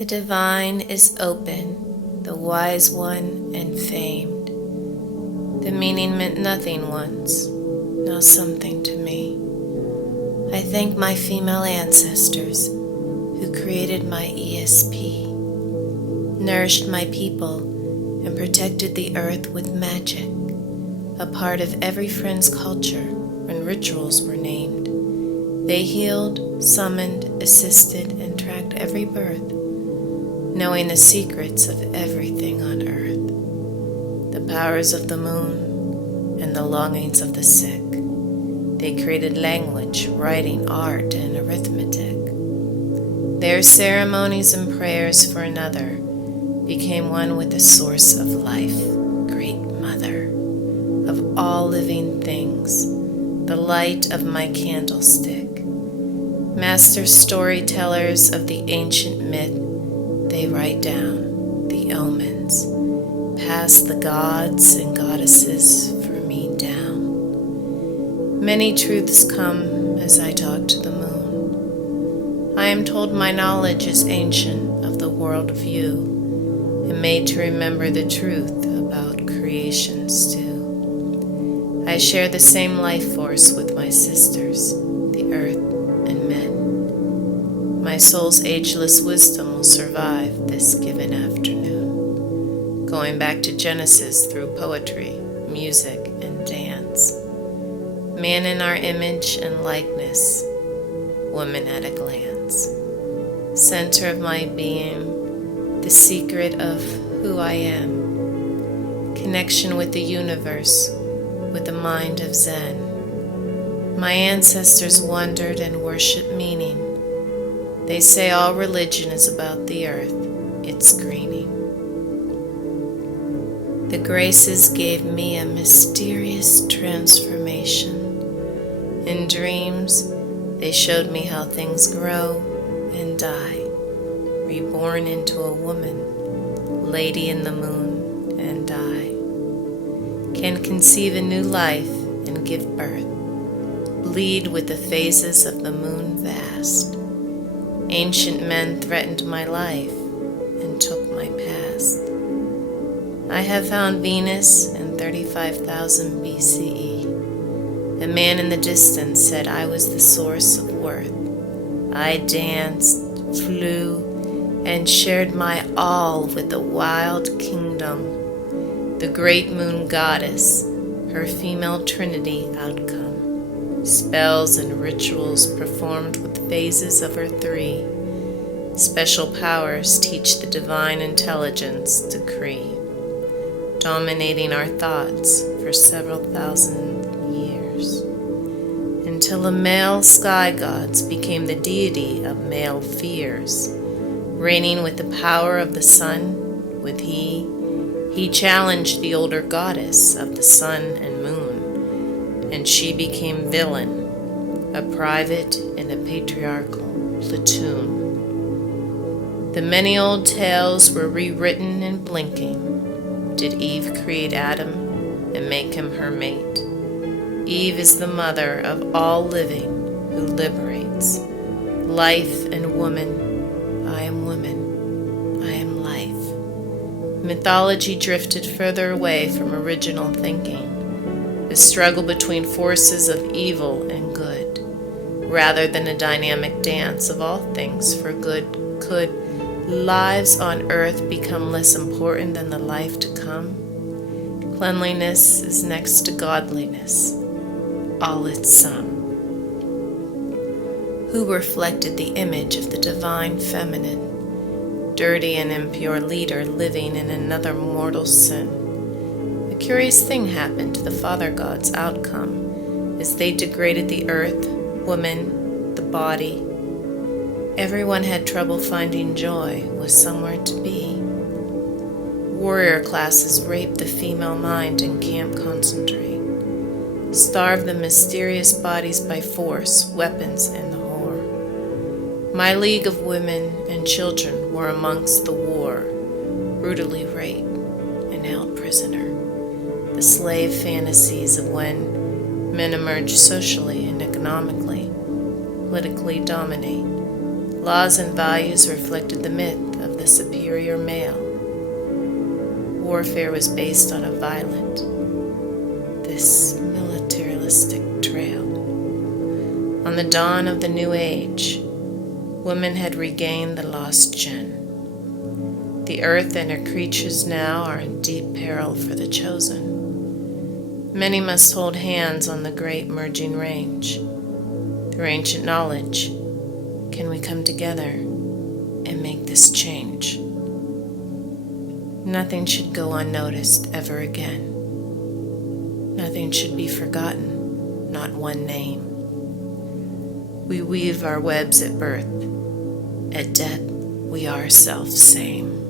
The divine is open, the wise one and famed. The meaning meant nothing once, now something to me. I thank my female ancestors who created my ESP, nourished my people, and protected the earth with magic, a part of every friend's culture when rituals were named. They healed, summoned, assisted, and tracked every birth, knowing the secrets of everything on earth, the powers of the moon and the longings of the sick. They created language, writing, art, and arithmetic. Their ceremonies and prayers for another became one with the source of life, Great Mother of all living things, the light of my candlestick. Master storytellers of the ancient myth, they write down the omens, pass the gods and goddesses for me down. Many truths come as I talk to the moon. I am told my knowledge is ancient of the worldview and made to remember the truth about creations too. I share the same life force with my sisters, the earth and men. My soul's ageless wisdom will survive this given afternoon, going back to Genesis through poetry, music, and dance. Man in our image and likeness, woman at a glance. Center of my being, the secret of who I am. Connection with the universe, with the mind of Zen. My ancestors wondered and worshiped meaning. They say all religion is about the earth, its greening. The graces gave me a mysterious transformation. In dreams, they showed me how things grow and die, reborn into a woman, lady in the moon, and I can conceive a new life and give birth, bleed with the phases of the moon vast. Ancient men threatened my life and took my past. I have found Venus in 35,000 BCE. A man in the distance said I was the source of worth. I danced, flew, and shared my all with the wild kingdom, the great moon goddess, her female trinity outcome, spells and rituals performed with phases of her three. Special powers teach the divine intelligence decree, dominating our thoughts for several thousand years, until the male sky gods became the deity of male fears, reigning with the power of the sun. With he challenged the older goddess of the sun and moon, and she became villain, a private in a patriarchal platoon. The many old tales were rewritten in blinking. Did Eve create Adam and make him her mate? Eve is the mother of all living who liberates. Life and woman, I am woman, I am life. Mythology drifted further away from original thinking, the struggle between forces of evil and good, rather than a dynamic dance of all things for good. Could lives on earth become less important than the life to come? Cleanliness is next to godliness, all its sum. Who reflected the image of the divine feminine, dirty and impure leader living in another mortal sin? A curious thing happened to the father gods' outcome as they degraded the earth, woman, the body. Everyone had trouble finding joy with somewhere to be. Warrior classes raped the female mind in camp concentrate, starved the mysterious bodies by force, weapons, and the whore. My league of women and children were amongst the war, brutally raped and held prisoner. The slave fantasies of when men emerge socially and economically, politically dominate. Laws and values reflected the myth of the superior male. Warfare was based on a violent, this militaristic trail. On the dawn of the new age, women had regained the lost gen. The earth and her creatures now are in deep peril for the chosen. Many must hold hands on the great merging range. Through ancient knowledge, can we come together and make this change? Nothing should go unnoticed ever again. Nothing should be forgotten, not one name. We weave our webs at birth. At death, we are self-same.